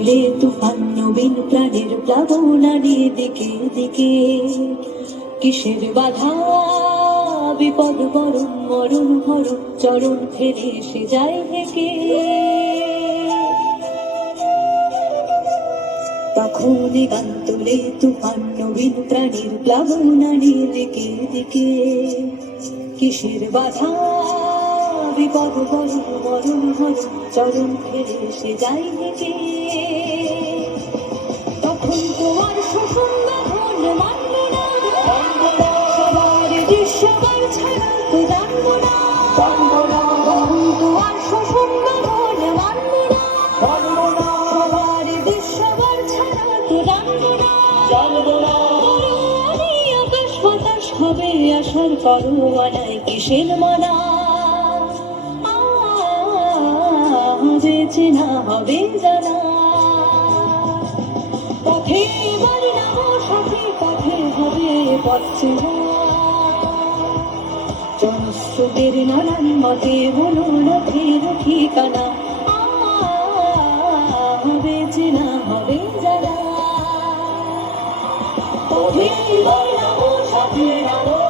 তুলে তুফান নবীন প্রাণের প্লাবনানি দিকে দিকে কিসের বাধা বিপদ বরণ মরণ হরণ চরণ ফেরে সে যায় হেকে তখন গান তুলে তুফান নবীন প্রাণীর প্লাবনানি দিকে দিকে কিসের বাধা বিপদ বরণ মরণ হরণ চরণ ফেরে সে যায় হেকে তখন তোমার শোষণ বাঁধন মানবে না সবার দৃশ্যবার ছাড়া তো জানবো না তখন তোমার শোষণ বাঁধন মানবে না সবার দৃশ্যবার ছাড়া তো জানবো না আকাশ বাতাস হবে আসার পরোয়ানায় কিসের মানা বেঁচে না হবে জানা পথে বাড়ি নামো সাথে পথে হবে পথ চেনা জনস্রোতের নানান মতে হলো রথের ঠিকানা বেঁচে না হবে জানা পথে বাড়ি নামো সাথে নামো